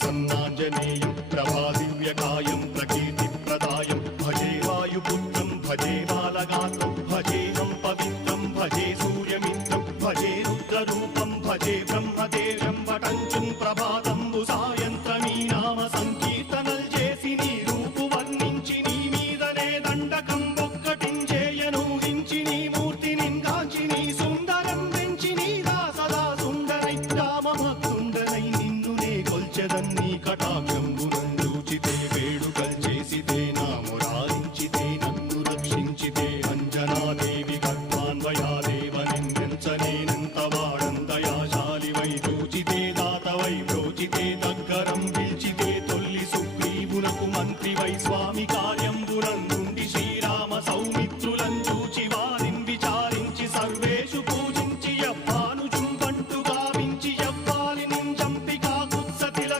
प्रसन्नाञ्जनेयं प्रभादिव्यकायं प्रकीर्तिप्रदायं भजे वायुपुत्रं भजे बालगात्रं भजेऽहं पवित्रं भजे सूर्यमित्रं भजे रुद्ररूपं भजे ब्रह्मदेव्यं वटञ्चं ప్రభాతంబు సాయంత్రమీ నామ సంకీర్తనల్ చేసి నీ రూపు వర్ణించి నీ మీదనే దండకం ఒక్కటించేయనూహించి నీ మూర్తి నింగాంచి నీ సుందరం పెంచి నీ దాసదా సుందరై రామభక్తుండనై నిన్ను నే కొల్చెదన్ నీ కటాక్ష